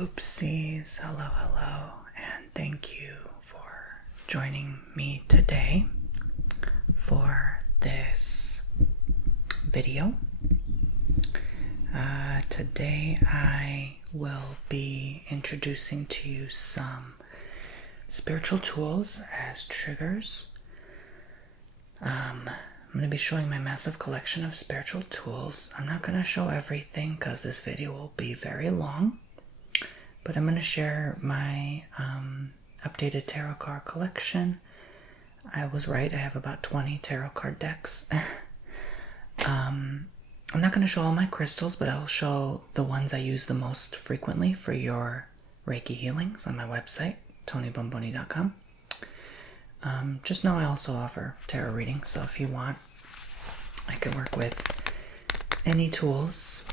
Boopsies, hello, and thank you for joining me today for this video. Today I will be introducing to you some spiritual tools as triggers. I'm going to be showing my massive collection of spiritual tools. I'm not going to show everything because this video will be very long, but I'm going to share my updated tarot card collection. I was right, I have about 20 tarot card decks. I'm not going to show all my crystals, but I'll show the ones I use the most frequently for your Reiki healings on my website, tonybomboni.com. Just know I also offer tarot readings, so if you want, I can work with any tools,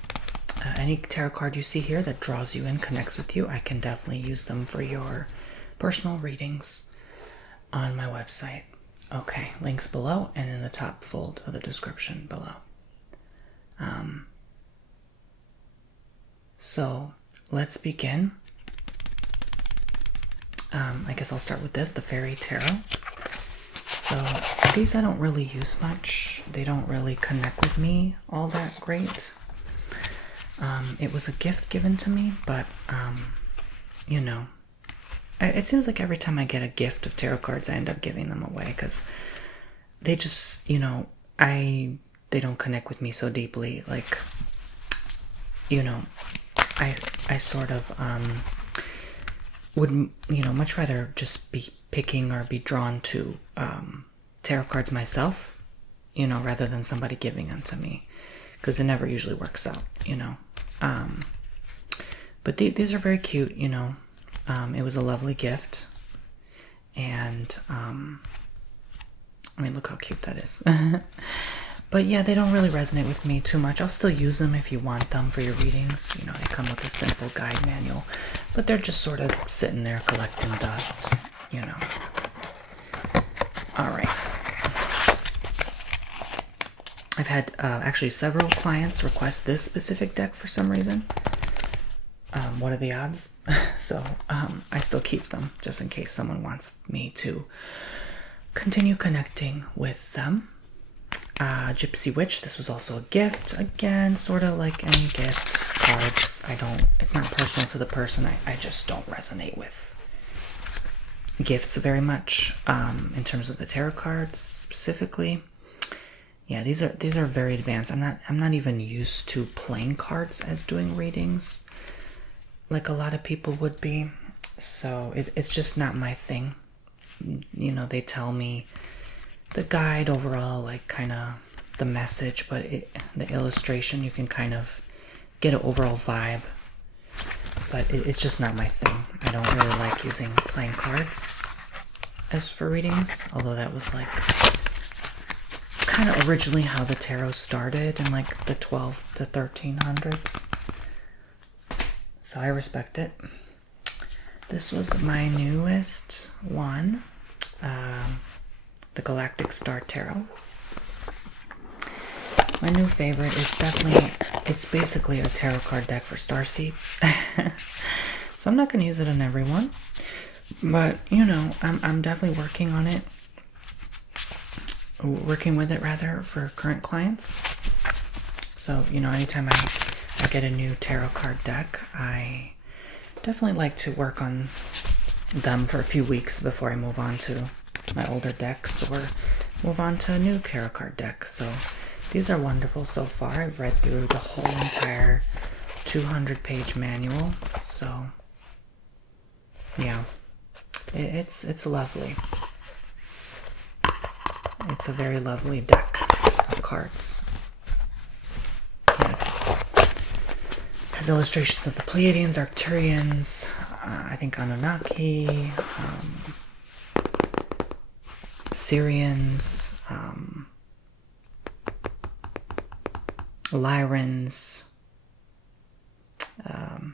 any tarot card you see here that draws you in, connects with you. I can definitely use them for your personal readings on my website. Okay, links below and in the top fold of the description below. So let's begin. I guess I'll start with this, the Fairy Tarot. So these I don't really use much. They don't really connect with me all that great. It was a gift given to me, but, you know, it seems like every time I get a gift of tarot cards, I end up giving them away because they just, you know, they don't connect with me so deeply. Like, you know, I sort of, would, you know, much rather just be picking or be drawn to tarot cards myself, you know, rather than somebody giving them to me, because it never usually works out, you know. But these are very cute, you know. It was a lovely gift, and I mean, look how cute that is. But yeah, they don't really resonate with me too much. I'll still use them if you want them for your readings. You know, they come with a simple guide manual, but they're just sort of sitting there collecting dust, you know. All right. I've had actually several clients request this specific deck for some reason. What are the odds? So I still keep them just in case someone wants me to continue connecting with them. Gypsy Witch, this was also a gift. Again, sort of like any gift cards. It's not personal to the person. I just don't resonate with gifts very much. In terms of the tarot cards specifically. Yeah, these are very advanced. I'm not even used to playing cards as doing readings like a lot of people would be. So it's just not my thing. You know, they tell me the guide overall, like kind of the message, but the illustration, you can kind of get an overall vibe. But it's just not my thing. I don't really like playing cards as for readings, although that was like kind of originally how the tarot started in like the 12 to 1300s. So I respect it. This was my newest one, the Galactic Star Tarot. My new favorite is it's basically a tarot card deck for starseeds. So I'm not going to use it on everyone, but you know, I'm definitely working with it rather for current clients. So, you know, anytime I get a new tarot card deck, I definitely like to work on them for a few weeks before I move on to my older decks or move on to a new tarot card deck. So these are wonderful so far. I've read through the whole entire 200-page manual. So yeah, it's lovely. It's a very lovely deck of cards. Has illustrations of the Pleiadians, Arcturians, I think Anunnaki, Syrians, Lyrans.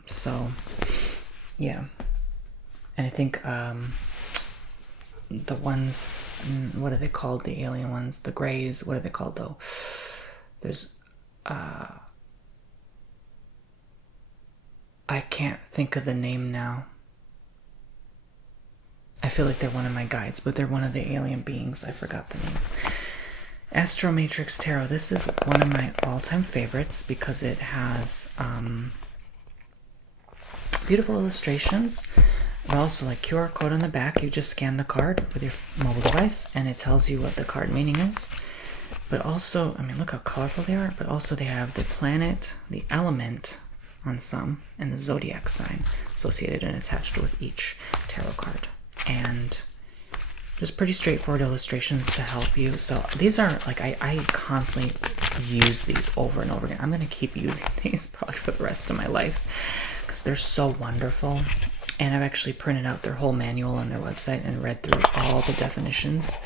So, yeah. And I think the ones, what are they called? The alien ones, the Greys, what are they called though? There's, I can't think of the name now. I feel like they're one of my guides, but they're one of the alien beings. I forgot the name. Astro Matrix Tarot. This is one of my all-time favorites because it has beautiful illustrations. But also, like, QR code on the back. You just scan the card with your mobile device, and it tells you what the card meaning is. But also, I mean, look how colorful they are. But also, they have the planet, the element on some, and the zodiac sign associated and attached with each tarot card. And just pretty straightforward illustrations to help you. So these are, like, I constantly use these over and over again. I'm going to keep using these probably for the rest of my life because they're so wonderful. And I've actually printed out their whole manual on their website and read through all the definitions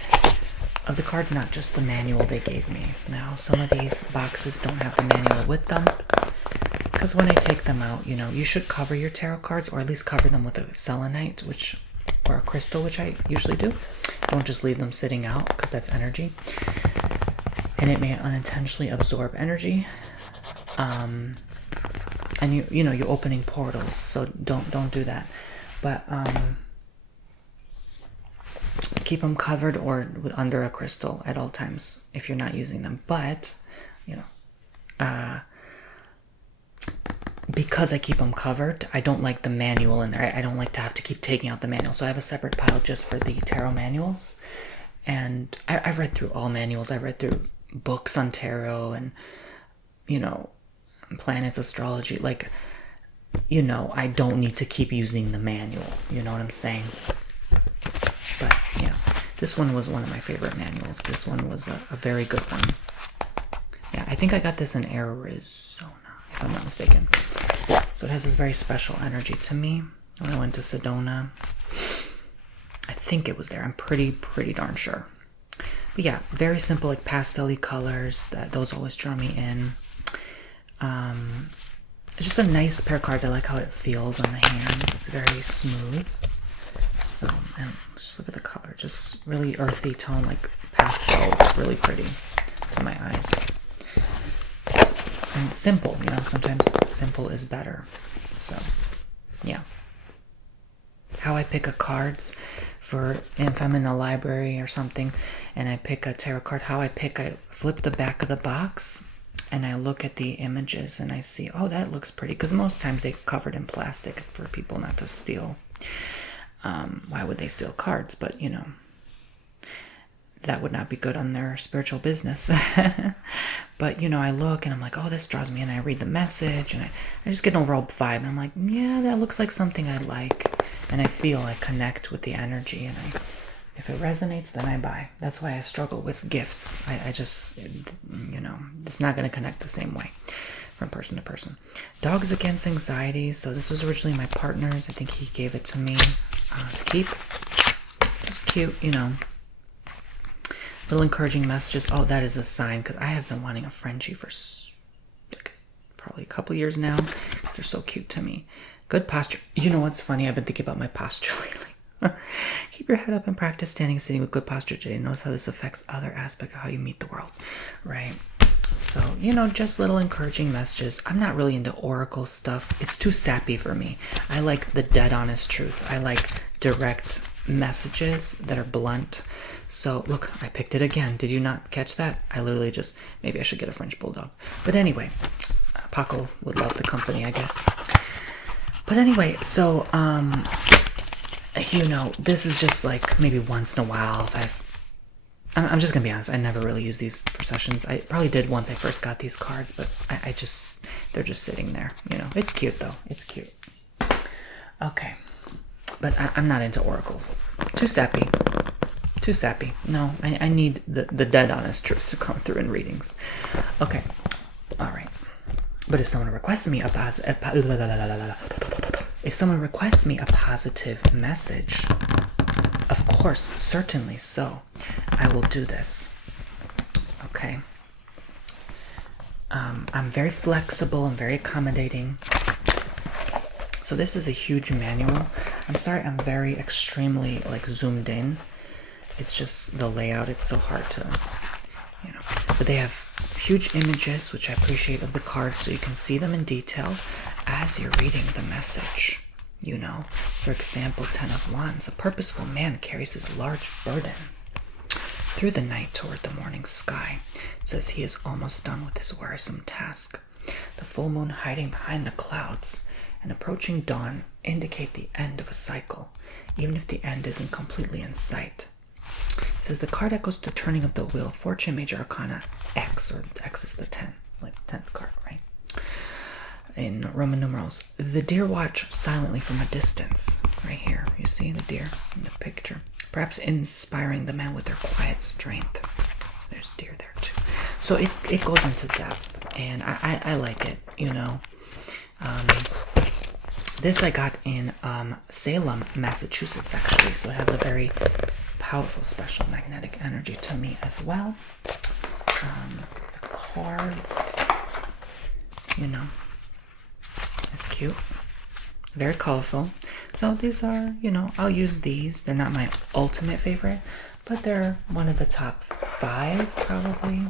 of the cards, not just the manual they gave me. Now, some of these boxes don't have the manual with them because when I take them out, you know, you should cover your tarot cards, or at least cover them with a selenite, or a crystal, which I usually do. Don't just leave them sitting out because that's energy, and it may unintentionally absorb energy. And you know, you're opening portals, so don't do that. But keep them covered or under a crystal at all times if you're not using them. But you know, because I keep them covered, I don't like the manual in there. I don't like to have to keep taking out the manual. So I have a separate pile just for the tarot manuals. And I've read through all manuals. I've read through books on tarot and, you know, planets, astrology. Like, you know, I don't need to keep using the manual. You know what I'm saying? But, yeah, this one was one of my favorite manuals. This one was a very good one. Yeah, I think I got this in Arizona, if I'm not mistaken. So it has this very special energy to me. When I went to Sedona, I think it was there. I'm pretty darn sure. But yeah, very simple, like pastel-y colors. Those always draw me in. It's just a nice pair of cards. I like how it feels on the hands. It's very smooth. So, and just look at the color. Just really earthy tone, like pastel. It's really pretty to my eyes. And simple, you know, sometimes simple is better. So, yeah. How I pick a cards for if I'm in the library or something and I pick a tarot card, I flip the back of the box and I look at the images and I see, oh, that looks pretty. Because most times they're covered in plastic for people not to steal. Why would they steal cards? But, you know, that would not be good on their spiritual business. But, you know, I look and I'm like, oh, this draws me in. I read the message and I just get an overall vibe. And I'm like, yeah, that looks like something I like. And I feel I connect with the energy. And if it resonates, then I buy. That's why I struggle with gifts. I just, you know, it's not going to connect the same way from person to person. Dogs Against Anxiety. So this was originally my partner's. I think he gave it to me to keep. Just cute, you know. Little encouraging messages. Oh, that is a sign, because I have been wanting a Frenchie for probably a couple years now. They're so cute to me. Good posture. You know what's funny? I've been thinking about my posture lately. Keep your head up and practice standing and sitting with good posture today. Notice how this affects other aspects of how you meet the world, right? So, you know, just little encouraging messages. I'm not really into oracle stuff. It's too sappy for me. I like the dead honest truth. I like direct messages that are blunt. So, look, I picked it again. Did you not catch that? I literally just, maybe I should get a French Bulldog. But anyway, Paco would love the company, I guess. But anyway, so, you know, this is just like maybe once in a while if I'm just going to be honest, I never really use these for sessions. I probably did once I first got these cards, but they're just sitting there, you know. It's cute, though. It's cute. Okay. But I'm not into oracles. Too sappy. Too sappy. No, I need the dead honest truth to come through in readings. Okay. All right. But if someone requests me a positive message, of course, certainly so, I will do this. Okay. I'm very flexible and very accommodating. So this is a huge manual. I'm sorry, I'm very extremely zoomed in. It's just the layout. It's so hard to, you know. But they have huge images, which I appreciate, of the cards so you can see them in detail as you're reading the message. You know, for example, 10 of Wands. A purposeful man carries his large burden through the night toward the morning sky. It says he is almost done with his wearisome task. The full moon hiding behind the clouds and approaching dawn indicate the end of a cycle, even if the end isn't completely in sight. It says the card echoes the turning of the wheel. Fortune Major Arcana X, or X is the 10, like 10th card, right? In Roman numerals. The deer watch silently from a distance. Right here, you see the deer in the picture. Perhaps inspiring the man with their quiet strength. So there's deer there too. So it goes into depth, and I like it, you know. This I got in Salem, Massachusetts, actually. So it has a very powerful special magnetic energy to me as well. The cards, you know, it's cute, very colorful. So these are, you know, I'll use these. They're not my ultimate favorite, but they're one of the top 5, probably,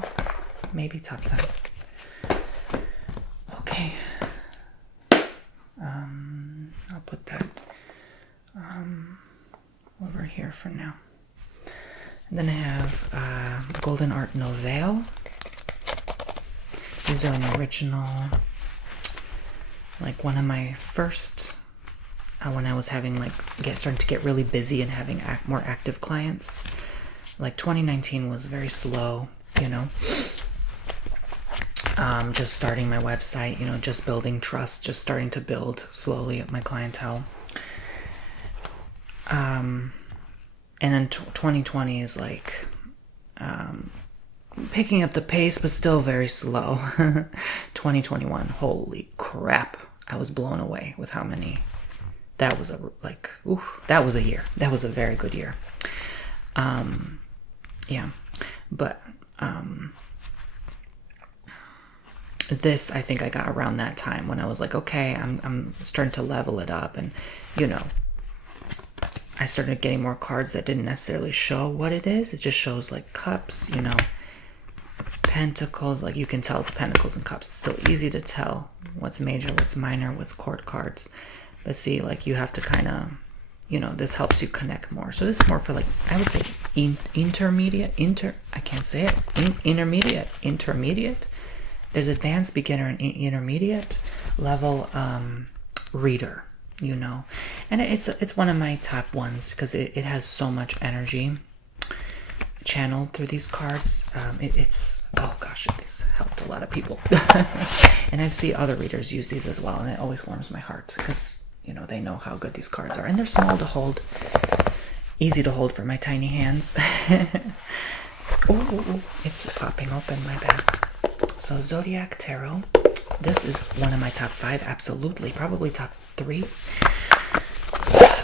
maybe top 10. Okay. I'll put that over here for now. And then I have Golden Art Novale. These are an original, like one of my first, when I was having starting to get really busy and having more active clients. Like 2019 was very slow, you know. Just starting my website, you know, just building trust, just starting to build slowly my clientele. And then 2020 is like picking up the pace, but still very slow. 2021, holy crap. I was blown away with how many. That was that was a year. That was a very good year. Yeah, but this, I think I got around that time when I was like, okay, I'm starting to level it up, and you know, I started getting more cards that didn't necessarily show what it is. It just shows like cups, you know, pentacles. Like you can tell it's pentacles and cups. It's still easy to tell what's major, what's minor, what's court cards. But see, like you have to kind of, you know, this helps you connect more. So this is more for like, I would say intermediate. There's advanced, beginner, and intermediate level reader, you know. And it's one of my top ones because it has so much energy channeled through these cards. It's oh gosh, these helped a lot of people. And I've seen other readers use these as well, and it always warms my heart because, you know, they know how good these cards are. And they're small to hold, easy to hold for my tiny hands. Oh, it's popping open, my bad. So Zodiac Tarot, this is one of my top 5, absolutely, probably top 3.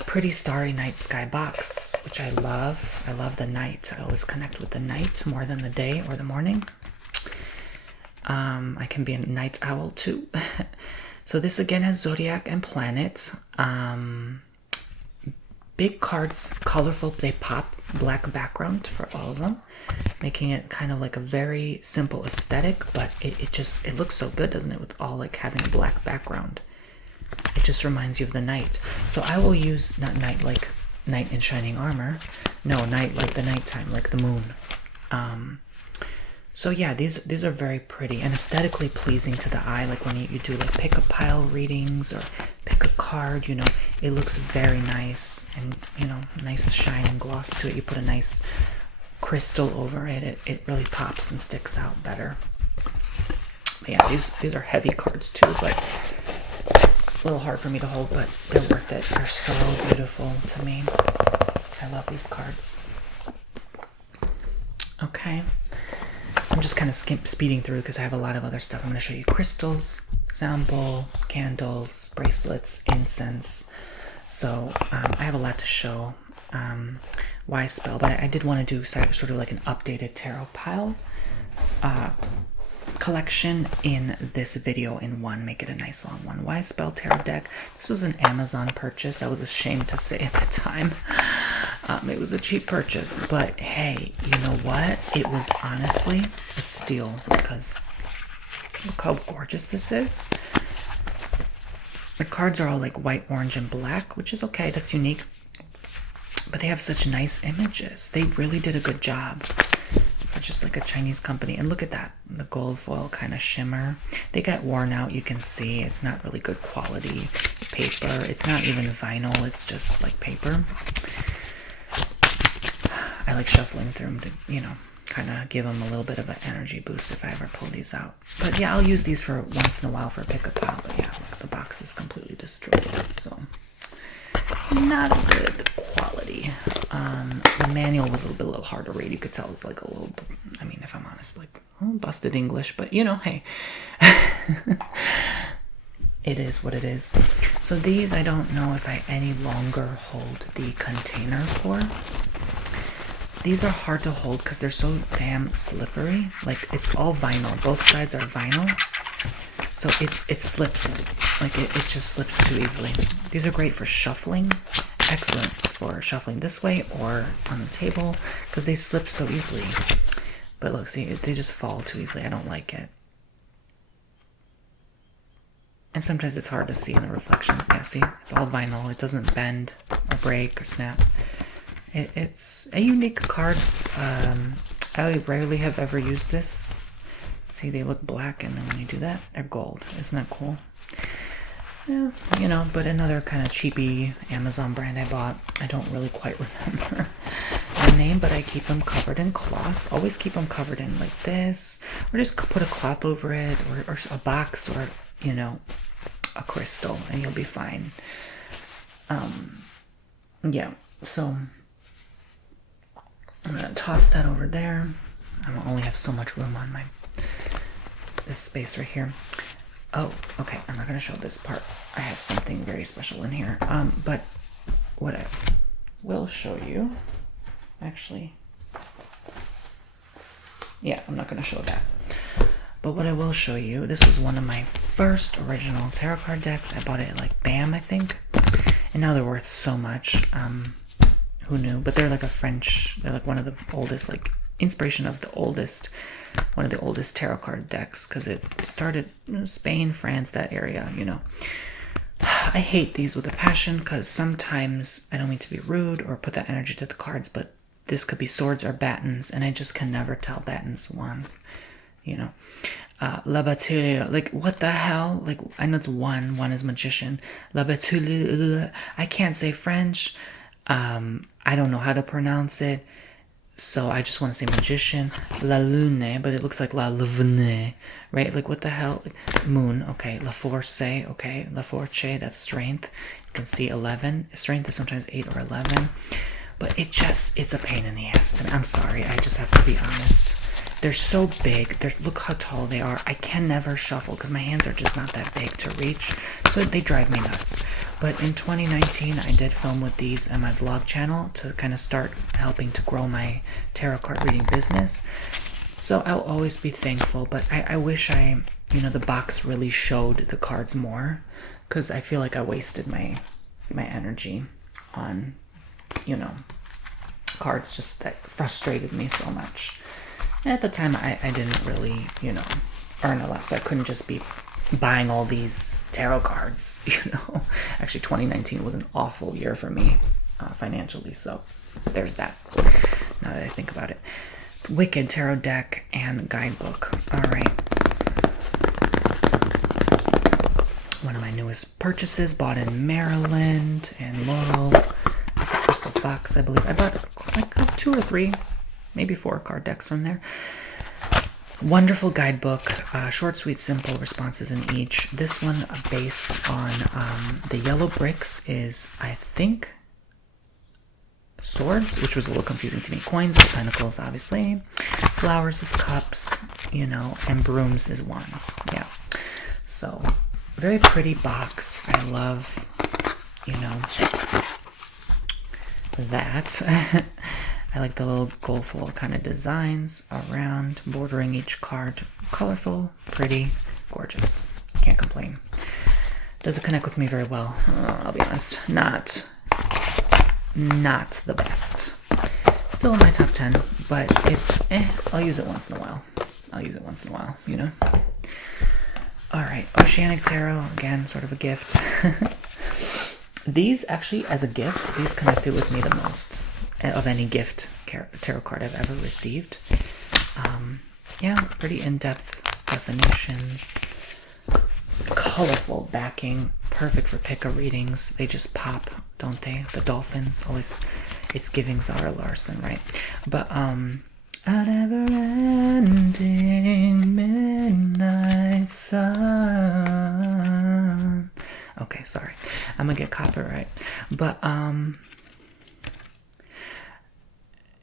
Pretty Starry Night Sky box, which I love. I love the night. I always connect with the night more than the day or the morning. I can be a night owl too. So this again has Zodiac and Planet. Big cards, colorful, they pop, black background for all of them, making it kind of like a very simple aesthetic, but it looks so good, doesn't it, with all like having a black background. It just reminds you of the night. So I will use, not night like knight in shining armor, no, night like the nighttime, like the moon. So yeah, these are very pretty and aesthetically pleasing to the eye. Like when you do like pick a pile readings or pick a card, you know, it looks very nice, and you know, nice shine and gloss to it. You put a nice crystal over it, it really pops and sticks out better. But yeah, these are heavy cards too, but a little hard for me to hold, but they're worth it. They're so beautiful to me. I love these cards. Okay. I'm just kind of speeding through because I have a lot of other stuff. I'm going to show you crystals, example, candles, bracelets, incense. So I have a lot to show. Why spell? But I did want to do sort of like an updated tarot pile collection in this video in one. Make it a nice long one. Why spell tarot deck? This was an Amazon purchase. I was ashamed to say at the time. It was a cheap purchase, but hey, you know what? It was honestly a steal because look how gorgeous this is. The cards are all like white, orange, and black, which is okay. That's unique. But they have such nice images. They really did a good job for just like a Chinese company. And look at that, the gold foil kind of shimmer. They got worn out. You can see it's not really good quality paper. It's not even vinyl. It's just like paper. I like shuffling through them to, you know, kind of give them a little bit of an energy boost if I ever pull these out. But yeah, I'll use these for once in a while for a pick-up pile. But yeah, look, the box is completely destroyed. So not good quality. The manual was a little hard to read. You could tell it was like a little, I mean, if I'm honest, like busted English. But you know, hey, it is what it is. So these, I don't know if I any longer hold the container for. These are hard to hold because they're so damn slippery. Like, it's all vinyl. Both sides are vinyl. So it slips. Like, it just slips too easily. These are great for shuffling. Excellent for shuffling this way or on the table because they slip so easily. But look, see, they just fall too easily. I don't like it. And sometimes it's hard to see in the reflection. Yeah, see? It's all vinyl. It doesn't bend or break or snap. It's a unique card. I rarely have ever used this. See, they look black, and then when you do that, they're gold. Isn't that cool? Yeah, you know, but another kind of cheapy Amazon brand I bought. I don't really quite remember the name, but I keep them covered in cloth. Always keep them covered in like this, or just put a cloth over it, or a box, or, you know, a crystal, and you'll be fine. Yeah, so I'm gonna toss that over there. I only have so much room on this space right here. Oh, okay, I'm not gonna show this part. I have something very special in here. But what I will show you, actually, yeah, I'm not gonna show that. But what I will show you, this was one of my first original tarot card decks. I bought it at like BAM, I think, and now they're worth so much. Who knew? But they're like they're like one of the oldest, like inspiration of the oldest, one of the oldest tarot card decks, because it started in Spain, France, that area, you know. I hate these with a passion because sometimes, I don't mean to be rude or put that energy to the cards, but this could be swords or battens, and I just can never tell battens, wands, you know. La Bataille, like, what the hell? Like, I know it's one is magician. La Bataille, I can't say French. I don't know how to pronounce it, so I just want to say magician. La Lune, but it looks like La Lune, right? Like, what the hell? Like, moon, okay. La Force, okay. La Force, that's strength. You can see 11. Strength is sometimes 8 or 11. But it's a pain in the ass to me. I'm sorry, I just have to be honest. They're so big. Look how tall they are. I can never shuffle because my hands are just not that big to reach. So they drive me nuts. But in 2019, I did film with these on my vlog channel to kind of start helping to grow my tarot card reading business. So I'll always be thankful. But I wish the box really showed the cards more, because I feel like I wasted my energy on, cards just that frustrated me so much. And at the time, I didn't really, earn a lot, so I couldn't just be buying all these tarot cards, Actually, 2019 was an awful year for me financially, so there's that, now that I think about it. Wicked tarot deck and guidebook. All right. One of my newest purchases, bought in Maryland and Laurel, Crystal Fox, I believe. I bought like 2 or 3, maybe 4 card decks from there. Wonderful guidebook, short, sweet, simple responses in each. This one based on the yellow bricks is, I think, swords, which was a little confusing to me. Coins is pentacles, obviously. Flowers is cups, and brooms is wands. Yeah. So, very pretty box. I love, that. I like the little gold foil kind of designs around, bordering each card. Colorful, pretty, gorgeous. Can't complain. Does it connect with me very well? I'll be honest, not not the best. Still in my top 10, but it's I'll use it once in a while. You know. All right, Oceanic Tarot, again, sort of a gift. These actually, as a gift, these connected with me the most of any gift tarot card I've ever received. Yeah, pretty in-depth definitions, colorful backing, perfect for pick-a readings. They just pop, don't they? The dolphins, always, it's giving Zara Larson, right? But, a never-ending midnight sun. Okay, sorry. I'm gonna get copyright. But,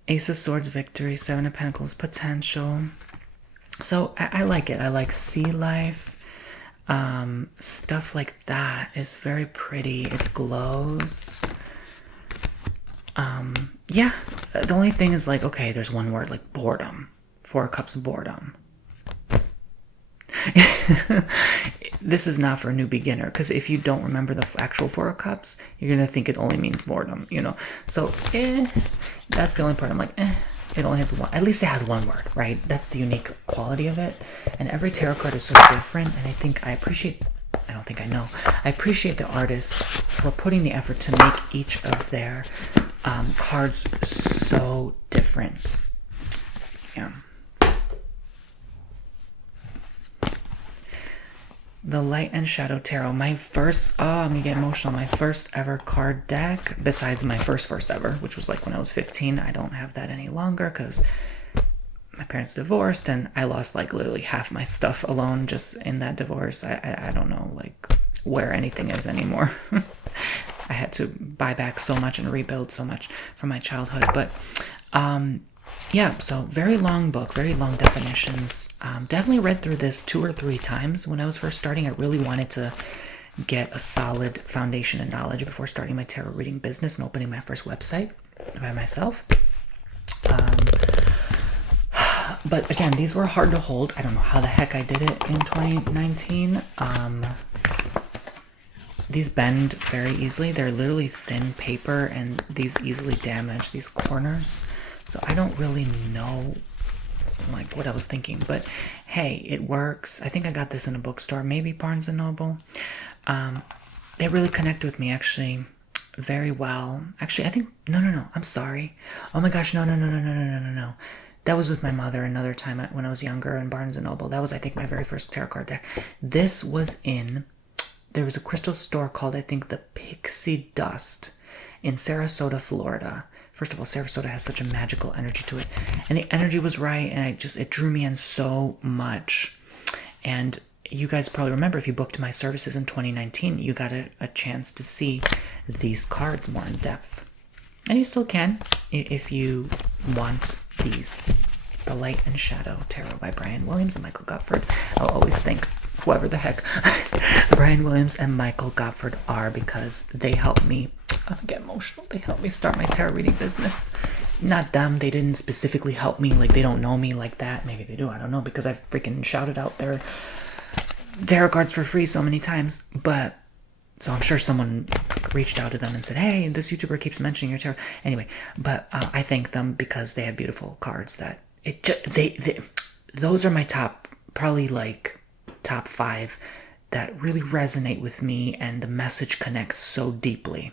Ace of Swords, victory. Seven of Pentacles, potential. So, I like it. I like sea life. Stuff like that is very pretty. It glows. Yeah, the only thing is like, okay, there's one word, like boredom. Four of Cups, boredom. This is not for a new beginner, because if you don't remember the actual Four of Cups, you're gonna think it only means boredom, you know. So, that's the only part. I'm like, it only has one. At least it has one word, right? That's the unique quality of it. And every tarot card is so different. And I appreciate the artists for putting the effort to make each of their cards so different. Yeah. The Light and Shadow Tarot. My first, I'm gonna get emotional. My first ever card deck, besides my first ever, which was like when I was 15. I don't have that any longer because my parents divorced and I lost like literally half my stuff alone just in that divorce. I don't know like where anything is anymore. I had to buy back so much and rebuild so much from my childhood. But yeah, so very long book, very long definitions. Definitely read through this 2 or 3 times when I was first starting. I really wanted to get a solid foundation and knowledge before starting my tarot reading business and opening my first website by myself. But again, these were hard to hold. I don't know how the heck I did it in 2019. These bend very easily. They're literally thin paper and these easily damage these corners. So I don't really know like what I was thinking, but hey, it works. I think I got this in a bookstore, maybe Barnes & Noble. They really connect with me actually very well. Actually, I think, no, I'm sorry. Oh my gosh, no. That was with my mother another time when I was younger in Barnes & Noble. That was, I think, my very first tarot card deck. This was there was a crystal store called, I think, the Pixie Dust in Sarasota, Florida. First of all, Sarasota has such a magical energy to it. And the energy was right, and it drew me in so much. And you guys probably remember, if you booked my services in 2019, you got a chance to see these cards more in depth. And you still can, if you want these. The Light and Shadow Tarot by Brian Williams and Michael Gottfried. I'll always thank whoever the heck Brian Williams and Michael Gottfried are, because they helped me get emotional. They helped me start my tarot reading business. Not them. They didn't specifically help me. Like, they don't know me like that. Maybe they do. I don't know, because I've freaking shouted out their tarot cards for free so many times. But so I'm sure someone reached out to them and said, hey, this YouTuber keeps mentioning your tarot. Anyway, but I thank them because they have beautiful cards that those are my probably like top 5 that really resonate with me, and the message connects so deeply.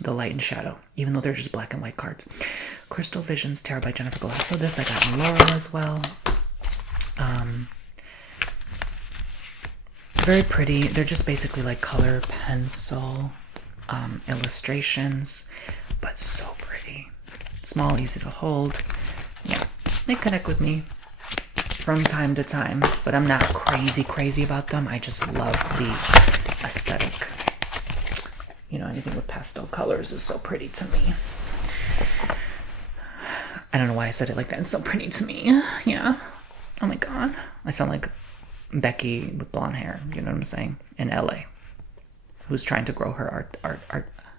The Light and Shadow, even though they're just black and white cards. Crystal Visions Tarot by Jennifer Galasso. This I got in Laurel as well. Very pretty. They're just basically like color pencil illustrations, but so pretty. Small, easy to hold. Yeah, they connect with me from time to time, but I'm not crazy about them. I just love the aesthetic. You know, anything with pastel colors is so pretty to me. I don't know why I said it like that. It's so pretty to me. Yeah. Oh my god. I sound like Becky with blonde hair, you know what I'm saying? In LA. Who's trying to grow her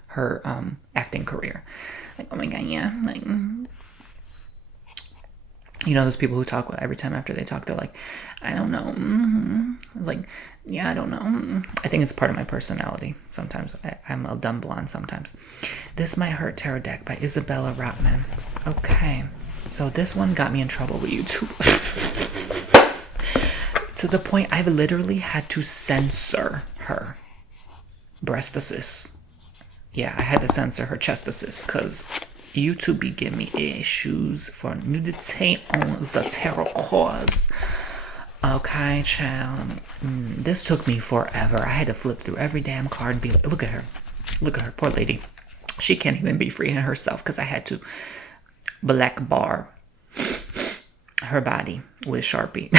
her acting career. Like, oh my god, yeah. Like, you know, those people who talk every time after they talk, they're like, I don't know. It's like, Yeah, I don't know. I think it's part of my personality. Sometimes I'm a dumb blonde sometimes. This Might Hurt Tarot deck by Isabella Rotman. Okay. So this one got me in trouble with YouTube. To the point I've literally had to censor her breastises. Yeah, I had to censor her chestises because YouTube be giving me issues for nudity on the tarot cards. Okay, child. This took me forever. I had to flip through every damn card and be like, look at her. Look at her. Poor lady. She can't even be free in herself because I had to black bar her body with Sharpie.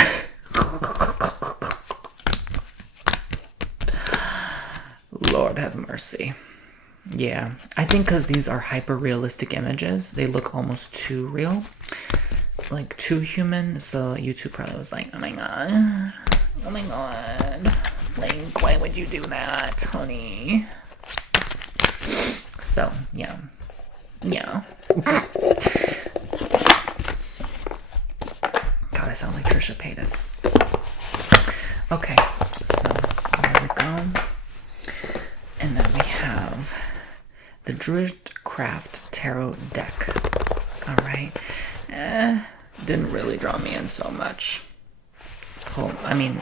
Lord have mercy. Yeah, I think because these are hyper realistic images, they look almost too real, like too human. So YouTube probably was like, oh my god, like why would you do that, honey? So yeah. God, I sound like Trisha Paytas. Okay, so there we go. And then we have the Druidcraft Tarot deck. Alright. Didn't really draw me in so much. Cool. I mean,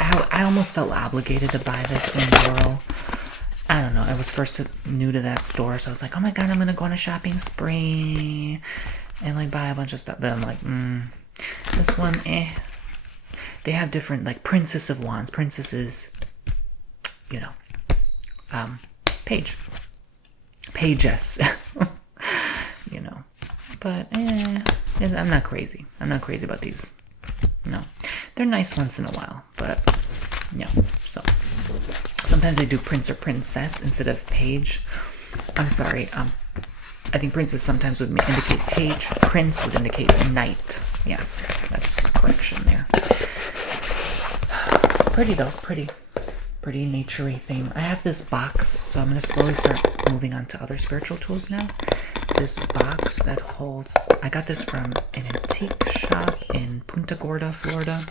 I almost felt obligated to buy this in Laurel. I don't know. I was new to that store, so I was like, oh my god, I'm gonna go on a shopping spree and like buy a bunch of stuff. But I'm like, this one, They have different, like, Princess of Wands, princesses, you know, pages, you know, but I'm not crazy. I'm not crazy about these. No, they're nice once in a while, but yeah. So sometimes they do prince or princess instead of page. I'm sorry. I think princess sometimes would indicate page. Prince would indicate knight. Yes, that's a correction there. Pretty though, pretty naturey theme. I have this box, so I'm going to slowly start moving on to other spiritual tools now. This box that holds, I got this from an antique shop in Punta Gorda, Florida.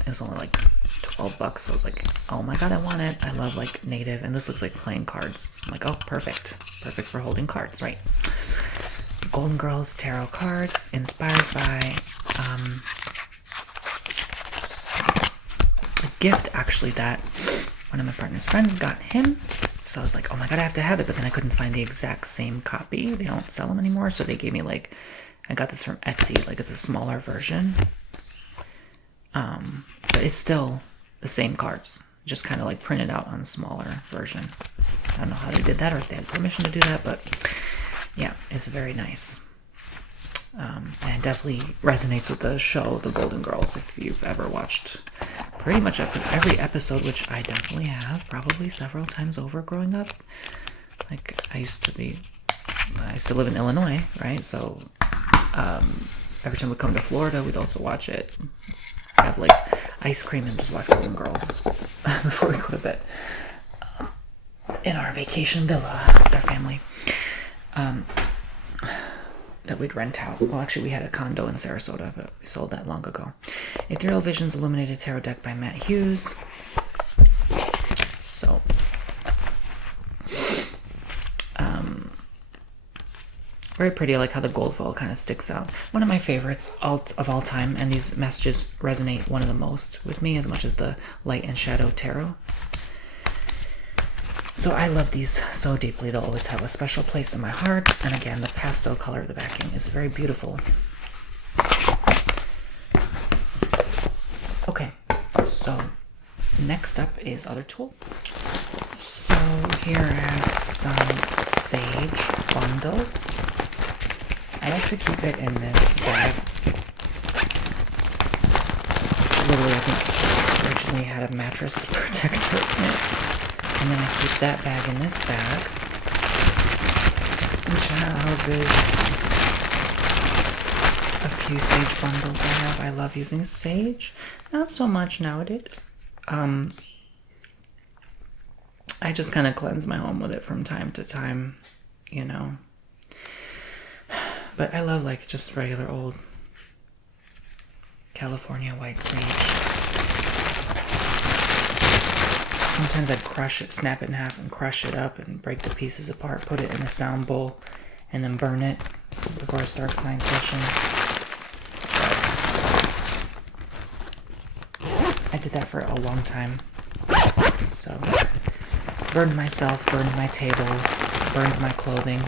It was only like $12, so I was like, oh my god, I want it. I love like native, and this looks like playing cards. So I'm like, oh, perfect for holding cards, right? Golden Girls Tarot cards, inspired by a gift actually that one of my partner's friends got him. So I was like, oh my god, I have to have it, but then I couldn't find the exact same copy. They don't sell them anymore, so they gave me like, I got this from Etsy, like it's a smaller version. But it's still the same cards, just kind of like printed out on a smaller version. I don't know how they did that or if they had permission to do that, but yeah, it's very nice. And definitely resonates with the show, The Golden Girls, if you've ever watched pretty much every episode, which I definitely have, probably several times over growing up. Like, I used to live in Illinois, right? So, every time we come to Florida, we'd also watch it. Have, like, ice cream and just watch Golden Girls before we go to bed. In our vacation villa with our family. That we'd rent out. Well, actually, we had a condo in Sarasota, but we sold that long ago. Ethereal Visions Illuminated Tarot Deck by Matt Hughes. So, very pretty. I like how the gold foil kind of sticks out. One of my favorites of all time, and these messages resonate one of the most with me as much as the Light and Shadow Tarot. So I love these so deeply. They'll always have a special place in my heart. And again, the pastel color of the backing is very beautiful. Okay, so next up is other tools. So here I have some sage bundles. I like to keep it in this bag. Literally, I think originally had a mattress protector in it. And then I keep that bag in this bag, which houses a few sage bundles I have. I love using sage. Not so much nowadays. I just kind of cleanse my home with it from time to time, you know. But I love like just regular old California white sage. Sometimes I'd crush it, snap it in half and crush it up and break the pieces apart, put it in a sound bowl, and then burn it before I start client sessions. I did that for a long time. So, burned myself, burned my table, burned my clothing,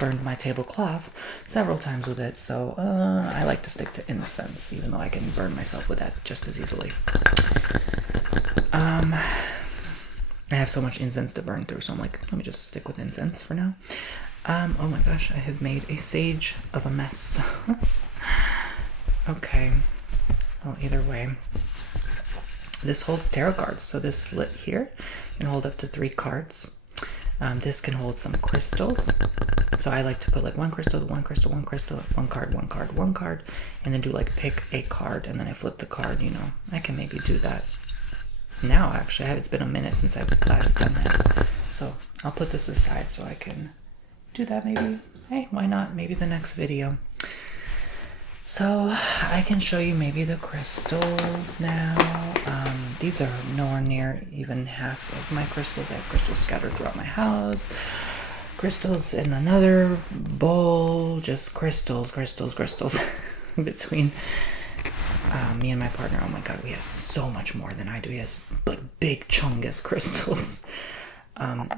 burned my tablecloth several times with it. So, I like to stick to incense, even though I can burn myself with that just as easily. I have so much incense to burn through, so I'm like, let me just stick with incense for now. Oh my gosh, I have made a sage of a mess. Okay. Well, either way. This holds tarot cards, so this slit here can hold up to 3 cards. This can hold some crystals. So I like to put like one crystal, one crystal, one crystal, one card, one card, one card, and then do like pick a card, and then I flip the card, you know. I can maybe do that now, actually. It's been a minute since I've last done that. So I'll put this aside so I can do that maybe. Hey, why not? Maybe the next video. So I can show you maybe the crystals now. These are nowhere near even half of my crystals. I have crystals scattered throughout my house. Crystals in another bowl. Just crystals between me and my partner. Oh my god, we have so much more than I do. He has like big chungus crystals.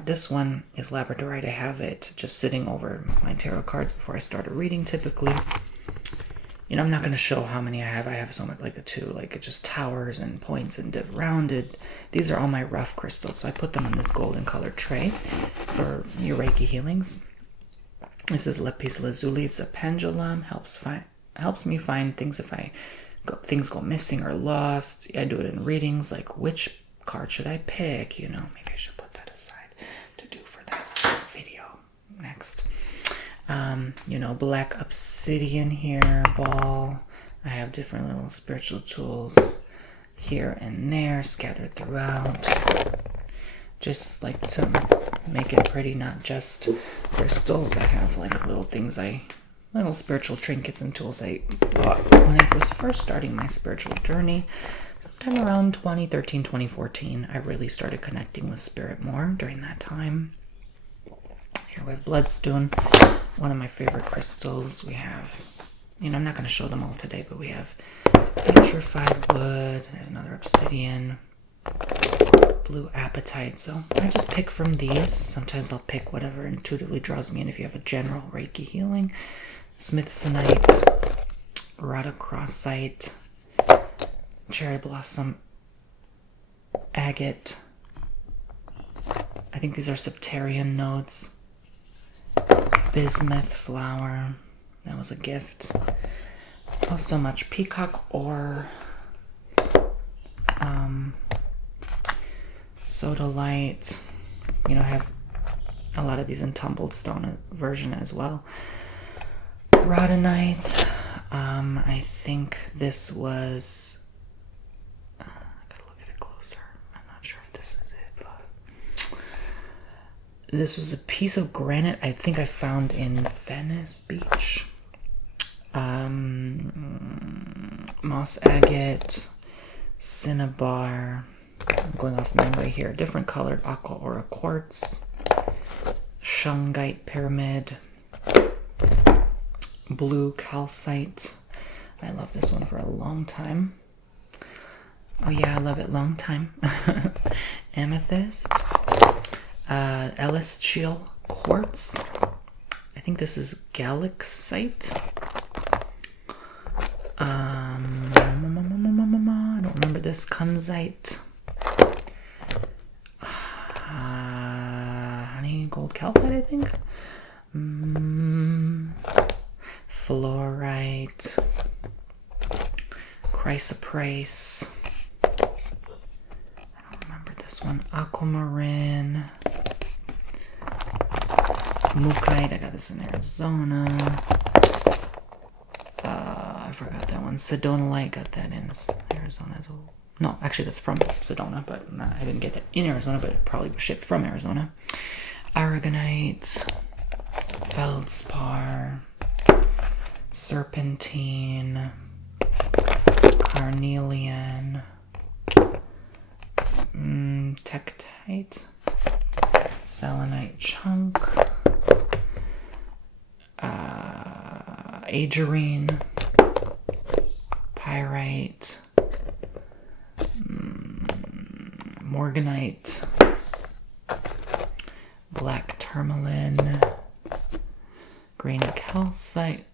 This one is labradorite. I have it just sitting over my tarot cards before I start a reading typically. You know, I'm not going to show how many I have. I have so much, like a 2, like it just towers and points and rounded. These are all my rough crystals, so I put them in this golden colored tray for your Reiki healings. This is lapis lazuli. It's a pendulum. Helps me find things if things go missing or lost. I do it in readings, like which card should I pick? You know, maybe I should put that aside to do for that video next. You know, black obsidian here, ball. I have different little spiritual tools here and there scattered throughout. Just like to make it pretty, not just crystals. I have like little things little spiritual trinkets and tools I bought when I was first starting my spiritual journey. Sometime around 2013, 2014, I really started connecting with spirit more during that time. Here we have bloodstone, one of my favorite crystals. We have, you know, I'm not going to show them all today, but we have petrified wood. There's another obsidian, blue apatite. So I just pick from these. Sometimes I'll pick whatever intuitively draws me in. If you have a general Reiki healing, smithsonite, rhodocrossite, cherry blossom, agate. I think these are septarian nodes. Bismuth flower. That was a gift. Oh, so much peacock ore. Sodalite. You know, I have a lot of these in tumbled stone version as well. Rhodonite. I think this was... I gotta look at it closer. I'm not sure if this is it, but... This was a piece of granite I think I found in Venice Beach. Moss agate, cinnabar. I'm going off memory here. Different colored aqua aura quartz, shungite pyramid, blue calcite. I love this one for a long time. Oh yeah, I love it long time. Amethyst, celestial quartz. I think this is galaxite. I don't remember this. Kunzite. Honey gold calcite, I think. Fluorite. Chrysoprase. I don't remember this one. Aquamarine. Mukite. I got this in Arizona. I forgot that one. Sedonalite, got that in Arizona as well. No, actually that's from Sedona, but I didn't get that in Arizona, but it probably was shipped from Arizona. Aragonite, feldspar, serpentine, carnelian, protectite, selenite chunk, agerine, pyrite, morganite, black tourmaline, green calcite,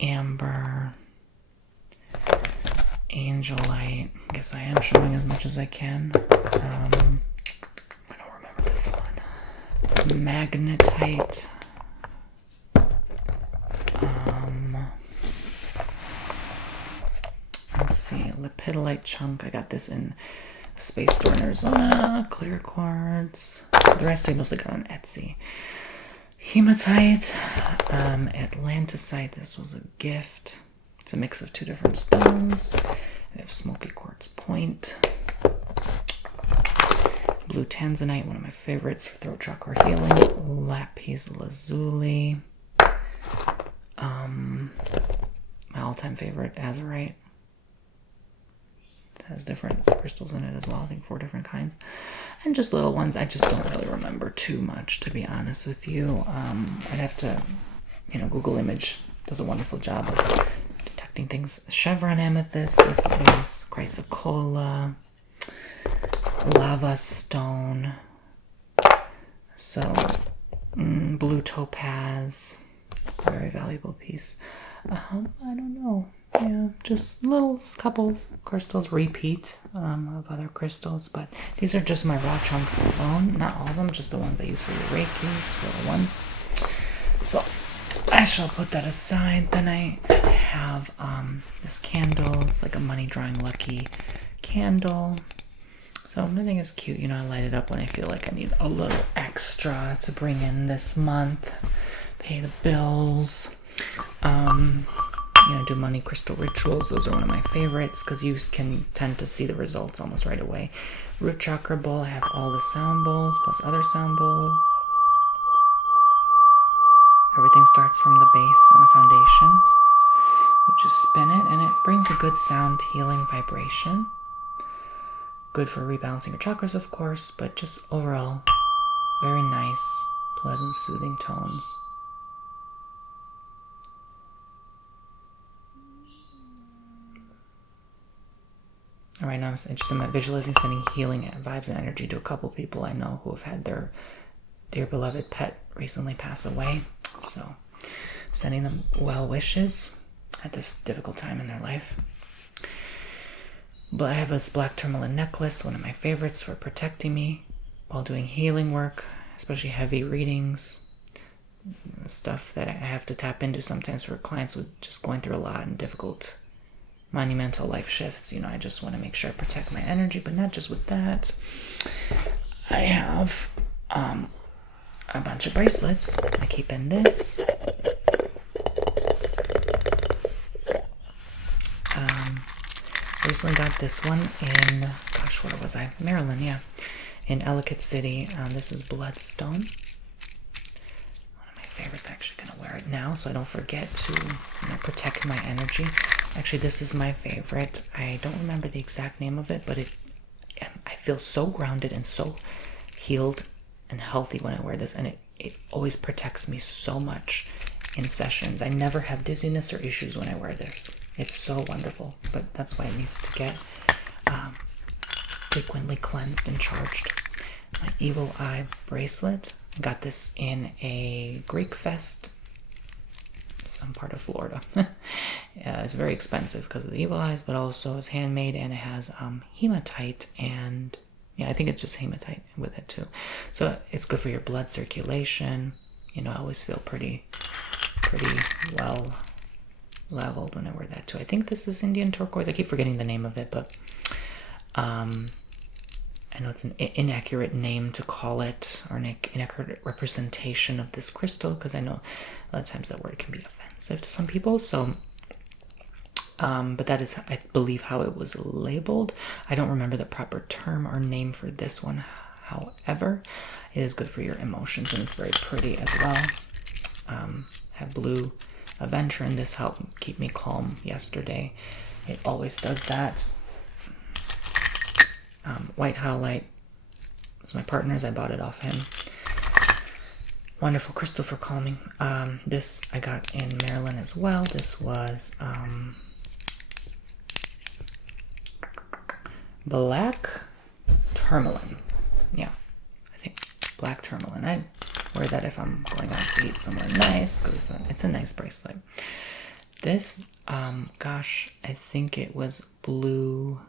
amber, angelite. I guess I am showing as much as I can. I don't remember this one. Magnetite. Let's see, lepidolite chunk. I got this in a space store in Arizona. Clear quartz. The rest I mostly got on Etsy. Hematite, atlanticite. This was a gift. It's a mix of 2 different stones. We have smoky quartz point. Blue tanzanite, one of my favorites for throat chakra healing. Lapis lazuli. My all-time favorite, azurite. It has different crystals in it as well. I think 4 different kinds. And just little ones. I just don't really remember too much, to be honest with you. I'd have to, Google Image does a wonderful job of detecting things. Chevron amethyst. This is chrysocolla. Lava stone. So, blue topaz. Very valuable piece. I don't know. Yeah, just couple crystals repeat of other crystals, but these are just my raw chunks alone. Not all of them, just the ones I use for the Reiki, just little ones. So I shall put that aside. Then I have this candle. It's like a money drawing lucky candle. So I think it's cute. I light it up when I feel like I need a little extra to bring in this month. Pay the bills. Do money crystal rituals. Those are one of my favorites because you can tend to see the results almost right away. Root chakra bowl. I have all the sound bowls plus other sound bowl. Everything starts from the base and the foundation. You just spin it and it brings a good sound healing vibration. Good for rebalancing your chakras, of course, but just overall very nice, pleasant, soothing tones. All right, now I'm visualizing sending healing vibes and energy to a couple people I know who have had their dear beloved pet recently pass away. So sending them well wishes at this difficult time in their life. But I have this black tourmaline necklace, one of my favorites for protecting me while doing healing work, especially heavy readings, stuff that I have to tap into sometimes for clients with just going through a lot and difficult monumental life shifts. I just want to make sure I protect my energy, but not just with that. I have a bunch of bracelets. I keep in this. I recently got this one in, where was I? Maryland, yeah. In Ellicott City. This is Bloodstone. One of my favorites. I'm actually going to wear it now so I don't forget to protect my energy. Actually, this is my favorite. I don't remember the exact name of it, but I feel so grounded and so healed and healthy when I wear this, and it always protects me so much in sessions. I never have dizziness or issues when I wear this. It's so wonderful, but that's why it needs to get frequently cleansed and charged. My Evil Eye bracelet. I got this in a Greek fest, some part of Florida. It's very expensive because of the evil eyes, but also it's handmade and it has hematite and I think it's just hematite with it too. So it's good for your blood circulation. I always feel pretty well leveled when I wear that too. I think this is Indian turquoise. I keep forgetting the name of it, but I know it's an inaccurate name to call it, or an inaccurate representation of this crystal, because I know a lot of times that word can be offensive to some people. So, but that is, I believe, how it was labeled. I don't remember the proper term or name for this one. However, it is good for your emotions, and it's very pretty as well. Have blue Adventure, and this helped keep me calm yesterday. It always does that. White howlite, It's my partner's. I bought it off him. Wonderful crystal for calming. This I got in Maryland as well. This was black tourmaline. Yeah, I think black tourmaline. I wear that if I'm going out to eat somewhere nice because it's a nice bracelet. This, gosh, I think it was blue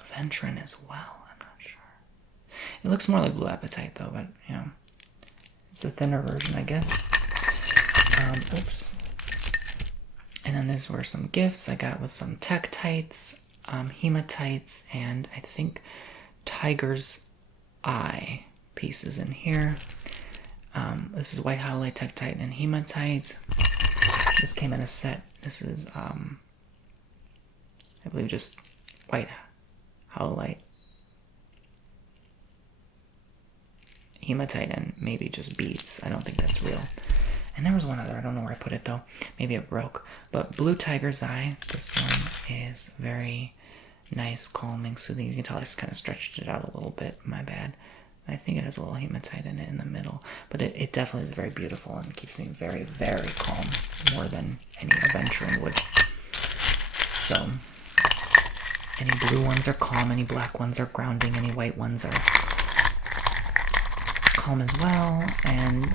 aventurine as well. I'm not sure. It looks more like blue apatite though, but yeah, it's a thinner version, I guess. Oops. And then these were some gifts I got with some tektites, hematites, and I think tiger's eye pieces in here. This is white howlite, tektite, and hematite. This came in a set. This is, I believe, just white howlite, hematite, and maybe just beads. I don't think that's real. And there was one other. I don't know where I put it, though. Maybe it broke. But blue tiger's eye. This one is very nice, calming, soothing. You can tell I just kind of stretched it out a little bit. My bad. I think it has a little hematite in it in the middle. But it definitely is very beautiful and keeps me very, very calm. More than any aventurine would. So, any blue ones are calm. Any black ones are grounding. Any white ones are calm as well. And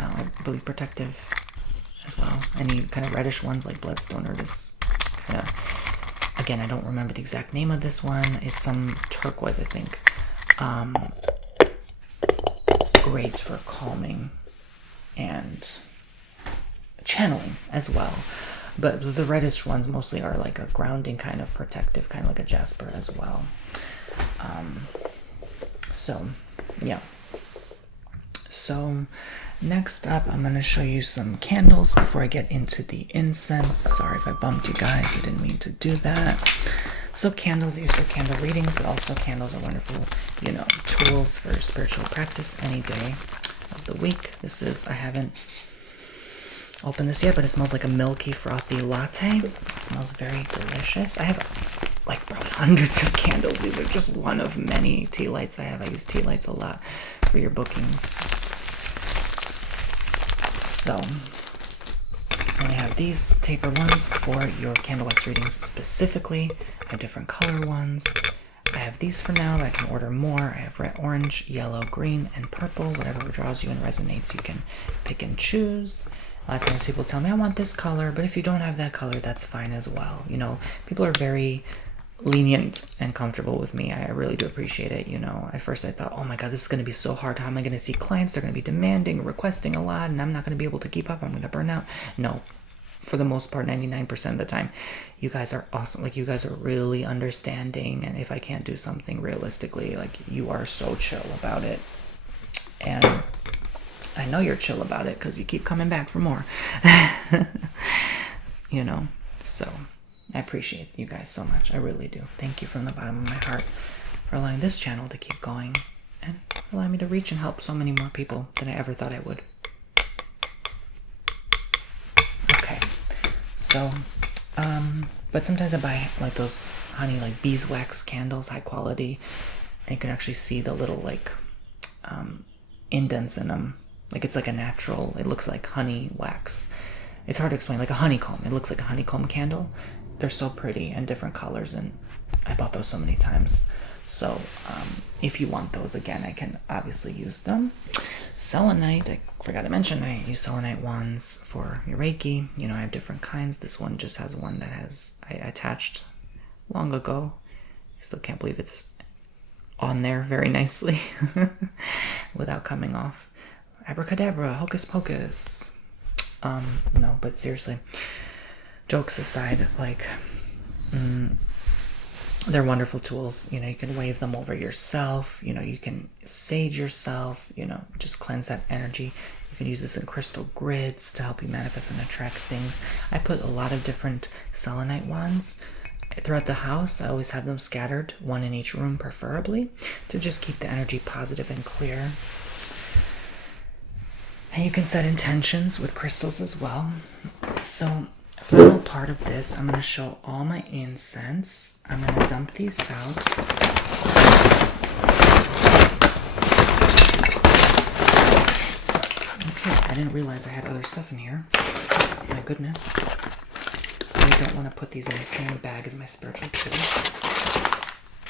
I believe protective as well. Any kind of reddish ones like bloodstone or this kind of... Again, I don't remember the exact name of this one. It's some turquoise, I think. Great for calming and channeling as well. But the reddish ones mostly are like a grounding kind of protective, kind of like a jasper as well. So, yeah. So, next up, I'm going to show you some candles before I get into the incense. Sorry if I bumped you guys. I didn't mean to do that. So candles, these are candle readings, but also candles are wonderful, tools for spiritual practice any day of the week. This is, I haven't opened this yet, but it smells like a milky, frothy latte. It smells very delicious. I have like probably hundreds of candles. These are just one of many tea lights I have. I use tea lights a lot for your bookings. So, I have these taper ones for your candle wax readings specifically. I have different color ones. I have these for now, but I can order more. I have red, orange, yellow, green, and purple. Whatever draws you and resonates, you can pick and choose. A lot of times people tell me, I want this color, but if you don't have that color, that's fine as well. People are very lenient and comfortable with me. I really do appreciate it. At first I thought, oh my God, this is going to be so hard. How am I going to see clients? They're going to be demanding, requesting a lot, and I'm not going to be able to keep up. I'm going to burn out. No, for the most part, 99% of the time, you guys are awesome. Like, you guys are really understanding. And if I can't do something realistically, like, you are so chill about it. And I know you're chill about it because you keep coming back for more. So I appreciate you guys so much. I really do. Thank you from the bottom of my heart for allowing this channel to keep going and allowing me to reach and help so many more people than I ever thought I would. Okay. So, but sometimes I buy like those honey, like beeswax candles, high quality, and you can actually see the little like indents in them. Like, it's like a natural, it looks like honey wax. It's hard to explain, like a honeycomb. It looks like a honeycomb candle. They're so pretty and different colors, and I bought those so many times. So if you want those, again, I can obviously use them. Selenite, I forgot to mention, I use selenite wands for your Reiki. I have different kinds. This one just has one that I attached long ago. I still can't believe it's on there very nicely without coming off. Abracadabra, hocus pocus. No, but seriously, jokes aside, like, they're wonderful tools. You can wave them over yourself. You can sage yourself, just cleanse that energy. You can use this in crystal grids to help you manifest and attract things. I put a lot of different selenite wands throughout the house. I always have them scattered, one in each room preferably, to just keep the energy positive and clear. And you can set intentions with crystals as well. So, final part of this, I'm going to show all my incense. I'm going to dump these out. I didn't realize I had other stuff in here. My goodness. I don't want to put these in the same bag as my spiritual tools.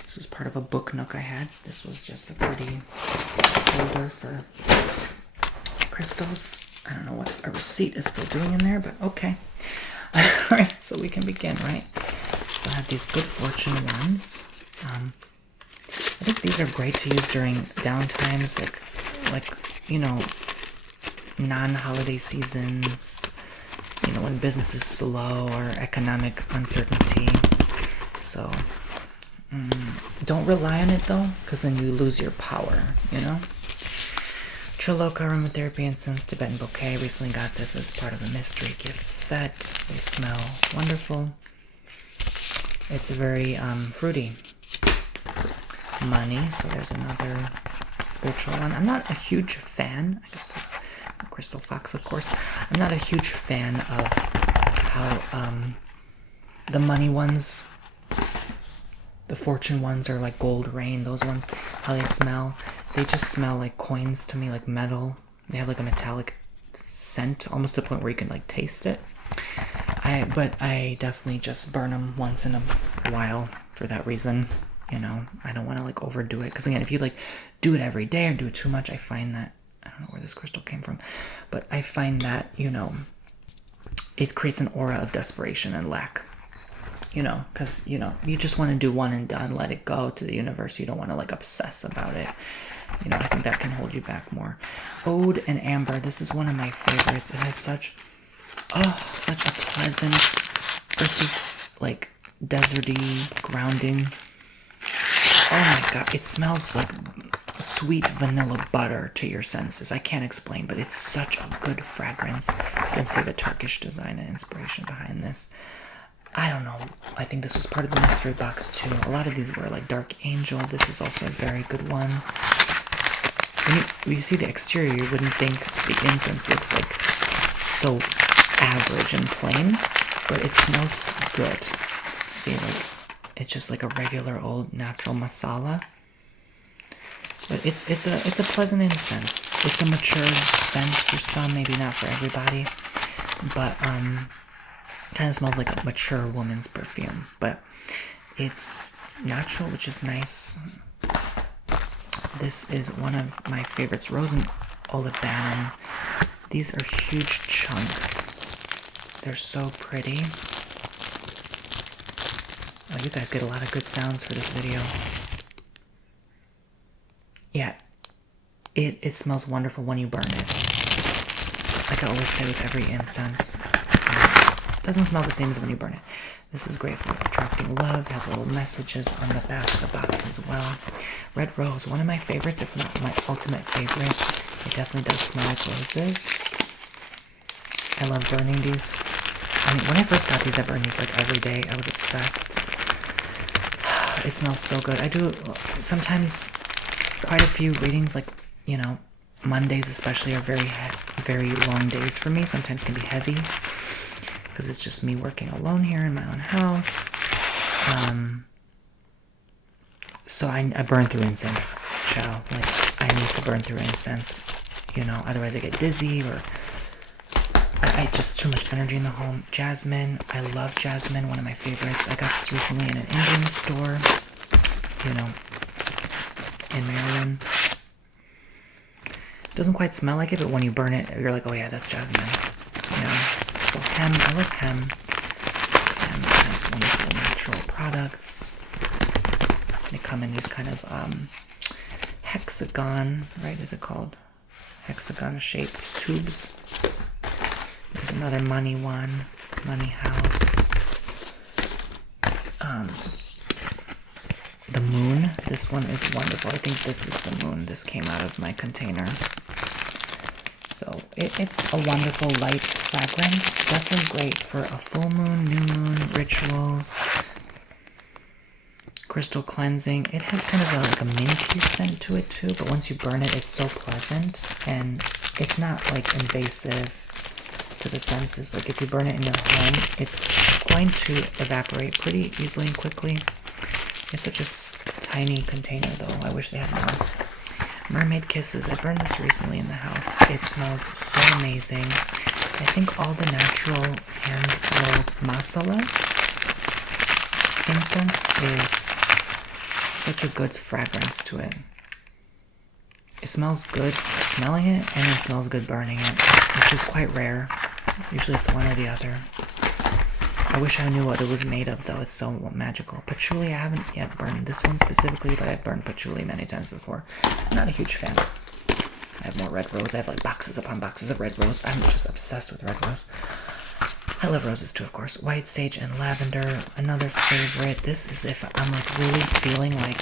This is part of a book nook I had. This was just a pretty holder for crystals. I don't know what a receipt is still doing in there, but okay. Alright, so we can begin, right? So I have these good fortune ones. I think these are great to use during downtimes, like you know, non-holiday seasons, you know, when business is slow or economic uncertainty. So don't rely on it though, because then you lose your power, you know. Triloka aromatherapy incense, Tibetan bouquet. Recently got this as part of a mystery gift set. They smell wonderful. It's very fruity. Money. So there's another spiritual one. I'm not a huge fan. I got this crystal fox, of course. I'm not a huge fan of how the money ones, the fortune ones, are like gold rain. Those ones, how they smell. They just smell like coins to me, like metal. They have like a metallic scent, almost to the point where you can like taste it. But I definitely just burn them once in a while for that reason. You know, I don't want to like overdo it. Because again, if you like do it every day or do it too much, I find that, I don't know where this crystal came from, but I find that, you know, it creates an aura of desperation and lack. You know, because, you know, you just want to do one and done, let it go to the universe. You don't want to like obsess about it. You know, I think that can hold you back more. Ode and Amber. This is one of my favorites. It has such a pleasant, earthy, like deserty, grounding. Oh my god, it smells like sweet vanilla butter to your senses. I can't explain, but it's such a good fragrance. You can see the Turkish design and inspiration behind this. I don't know. I think this was part of the mystery box too. A lot of these were like Dark Angel. This is also a very good one. When you see the exterior, you wouldn't think the incense looks like so average and plain, but it smells good. See, like, it's just like a regular old natural masala. But it's a pleasant incense. It's a mature scent for some, maybe not for everybody. But kind of smells like a mature woman's perfume. But it's natural, which is nice. This is one of my favorites, Rose and Olibanum. These are huge chunks. They're so pretty. Oh, you guys get a lot of good sounds for this video. Yeah, it smells wonderful when you burn it. Like I always say with every incense, it doesn't smell the same as when you burn it. This is great for attracting love. It has little messages on the back of the box as well. Red Rose, one of my favorites, if not my ultimate favorite. It definitely does smell like roses. I love burning these. I mean, when I first got these, I burned these like every day. I was obsessed. It smells so good. I do sometimes quite a few readings, like, you know, Mondays especially are very long days for me. Sometimes can be heavy because it's just me working alone here in my own house. So I burn through incense, child. Like, I need to burn through incense, you know, otherwise I get dizzy or I just too much energy in the home. Jasmine, I love jasmine, one of my favorites. I got this recently in an Indian store, you know, in Maryland. Doesn't quite smell like it, but when you burn it, you're like, oh yeah, that's jasmine. You know? So hemp, I love hemp. Hemp has wonderful natural products. They come in these kind of hexagon, right? Is it called? Hexagon-shaped tubes. There's another money one, money house. The moon. This one is wonderful. I think this is the moon. This came out of my container. So it's a wonderful light fragrance. Definitely great for a full moon, new moon, rituals, crystal cleansing. It has kind of like a minty scent to it too, but once you burn it, it's so pleasant and it's not like invasive to the senses. Like if you burn it in your home, it's going to evaporate pretty easily and quickly. It's such a tiny container though. I wish they had more. Mermaid Kisses. I burned this recently in the house. It smells so amazing. I think all the natural hand-rolled masala incense is such a good fragrance to it. It smells good smelling it, and it smells good burning it, which is quite rare. Usually it's one or the other. I wish I knew what it was made of, though. It's so magical. Patchouli, I haven't yet burned this one specifically, but I've burned patchouli many times before. I'm not a huge fan. I have more red rose. I have like boxes upon boxes of red rose. I'm just obsessed with red rose. I love roses too, of course. White sage and lavender, another favorite. This is if I'm like really feeling like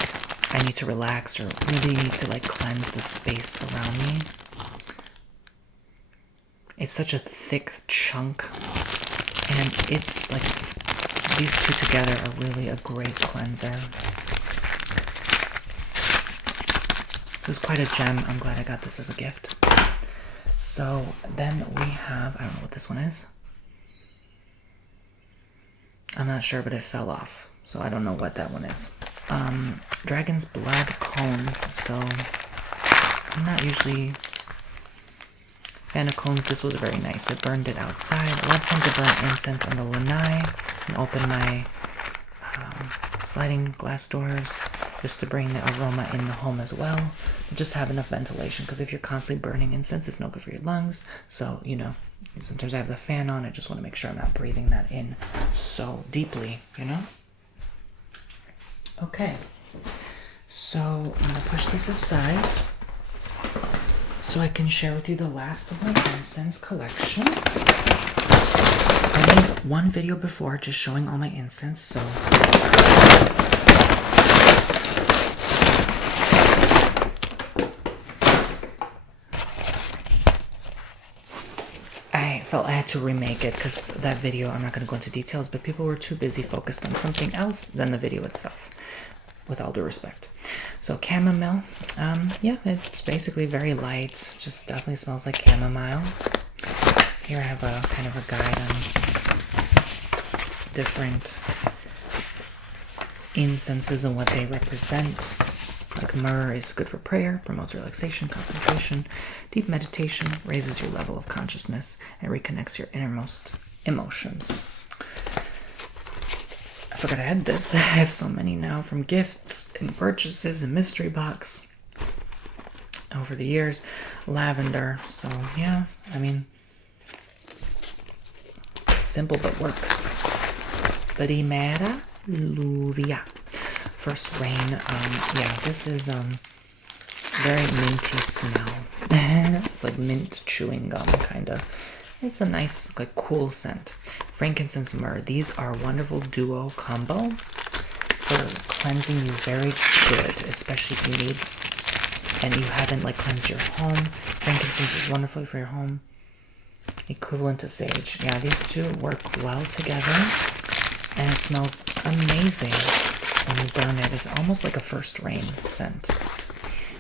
I need to relax or really need to like cleanse the space around me. It's such a thick chunk, and it's like these two together are really a great cleanser. It was quite a gem. I'm glad I got this as a gift. So then we have, I don't know what this one is. I'm not sure, but it fell off, so I don't know what that one is. Dragon's Blood cones. So I'm not usually a fan of cones. This was very nice. It burned it outside. Love time to burn incense on the lanai and open my sliding glass doors just to bring the aroma in the home as well. Just have enough ventilation, because if you're constantly burning incense, it's no good for your lungs. So, you know, sometimes I have the fan on. I just want to make sure I'm not breathing that in so deeply, you know? Okay. So I'm going to push this aside so I can share with you the last of my incense collection. I made one video before just showing all my incense, so I felt I had to remake it because that video, I'm not going to go into details, but people were too busy focused on something else than the video itself, with all due respect. So chamomile, yeah, it's basically very light, just definitely smells like chamomile. Here I have a kind of a guide on different incenses and what they represent. Like myrrh is good for prayer, promotes relaxation, concentration, deep meditation, raises your level of consciousness, and reconnects your innermost emotions. I forgot I had this. I have so many now from gifts and purchases and mystery box over the years. Lavender, so yeah, I mean, simple but works. Primera lluvia. First rain. Yeah, this is very minty smell. It's like mint chewing gum, kind of. It's a nice, like, cool scent. Frankincense, myrrh. These are a wonderful duo combo for cleansing you. Very good, especially if you need and you haven't like cleansed your home. Frankincense is wonderful for your home. Equivalent to sage. Yeah, these two work well together, and it smells amazing when you burn it. It's almost like a first rain scent.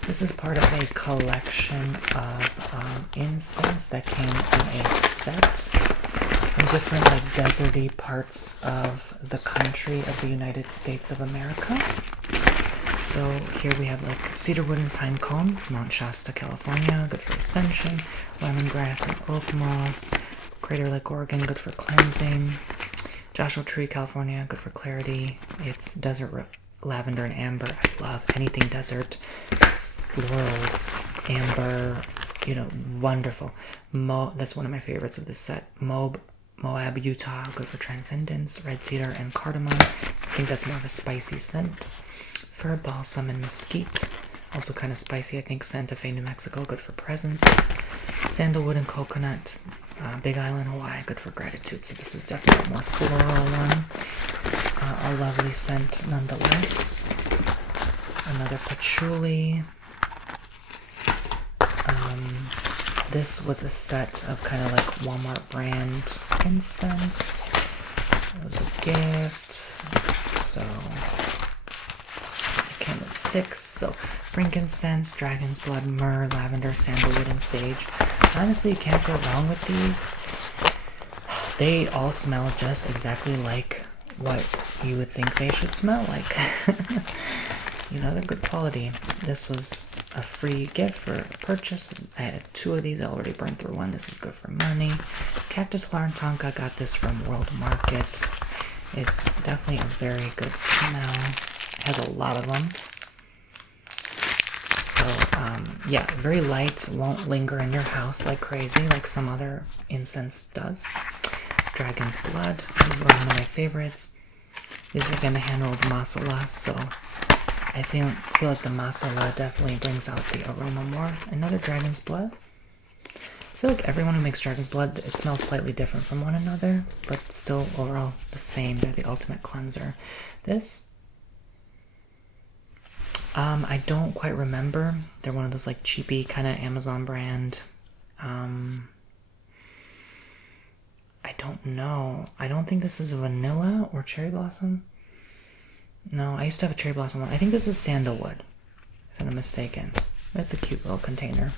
This is part of a collection of incense that came in a set from different like deserty parts of the country of the United States of America. So here we have like cedarwood and pine cone, Mount Shasta, California, good for ascension. Lemongrass and oak moss. Crater Lake, Oregon, good for cleansing. Joshua Tree, California, good for clarity. It's desert lavender and amber. I love anything desert. Florals, amber, you know, wonderful. That's one of my favorites of this set. Moab, Utah, good for transcendence. Red cedar and cardamom. I think that's more of a spicy scent. Fir balsam and mesquite, also kind of spicy. I think Santa Fe, New Mexico, good for presence. Sandalwood and coconut. Big Island, Hawaii, good for gratitude. So this is definitely a more floral one. A lovely scent nonetheless. Another patchouli. This was a set of kind of like Walmart brand incense. It was a gift. So it came with 6. So frankincense, dragon's blood, myrrh, lavender, sandalwood, and sage. Honestly, you can't go wrong with these. They all smell just exactly like what you would think they should smell like. You know, they're good quality. This was a free gift for a purchase. I had 2 of these. I already burned through one. This is good for money. Cactus flower and tonka. Got this from World Market. It's definitely a very good smell. It has a lot of them. So, yeah, very light. Won't linger in your house like crazy, like some other incense does. Dragon's Blood. These were one of my favorites. These are again handled masala, so I feel like the masala definitely brings out the aroma more. Another Dragon's Blood. I feel like everyone who makes Dragon's Blood, it smells slightly different from one another, but still overall the same. They're the ultimate cleanser. This, I don't quite remember. They're one of those like cheapy kind of Amazon brand. I don't know. I don't think this is a vanilla or cherry blossom. No, I used to have a cherry blossom one. I think this is sandalwood, if I'm not mistaken. That's a cute little container.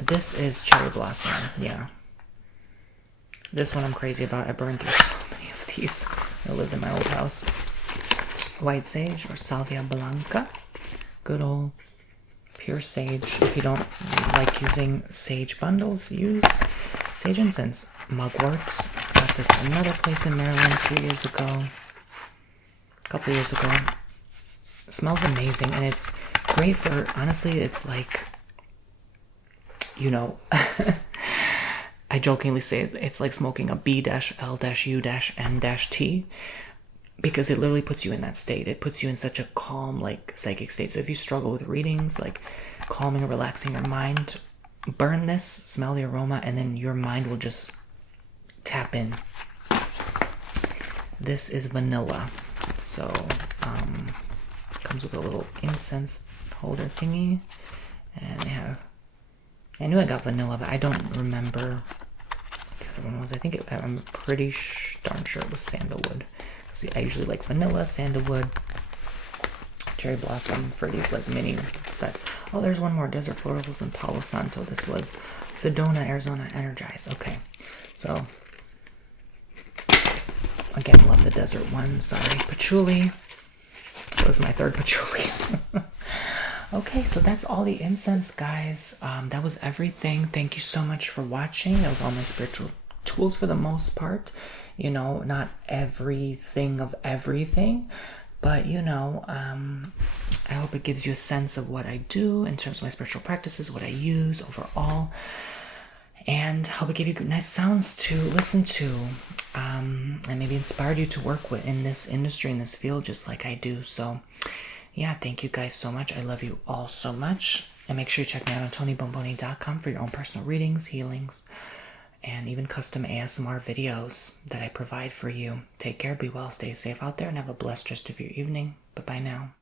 This is cherry blossom, yeah. This one I'm crazy about. I burned through so many of these. I lived in my old house. White sage or salvia blanca. Good old pure sage. If you don't like using sage bundles, use sage incense. Mugwort. Got this another place in Maryland a couple years ago. It smells amazing, and it's great for, honestly, it's like, you know, I jokingly say it's like smoking a B-L-U-N-T, because it literally puts you in that state. It puts you in such a calm, like, psychic state. So if you struggle with readings, like calming and relaxing your mind, burn this, smell the aroma, and then your mind will just tap in. This is vanilla. So, comes with a little incense holder thingy. And they have, I knew I got vanilla, but I don't remember what the other one was. I'm pretty darn sure it was sandalwood. See, I usually like vanilla, sandalwood, cherry blossom for these like mini sets. Oh, there's one more. Desert Florals and Palo Santo. This was Sedona, Arizona, Energize. Okay, so again, love the desert one. Sorry, patchouli. That was my third patchouli. Okay, so that's all the incense, guys. That was everything. Thank you so much for watching. That was all my spiritual tools for the most part. You know, not everything of everything, but you know, I hope it gives you a sense of what I do in terms of my spiritual practices, what I use overall, and hope it gave you nice sounds to listen to, and maybe inspired you to work with in this industry, in this field, just like I do. So yeah, thank you guys so much. I love you all so much. And make sure you check me out on TonyBomboni.com for your own personal readings, healings, and even custom ASMR videos that I provide for you. Take care, be well, stay safe out there, and have a blessed rest of your evening. Bye-bye now.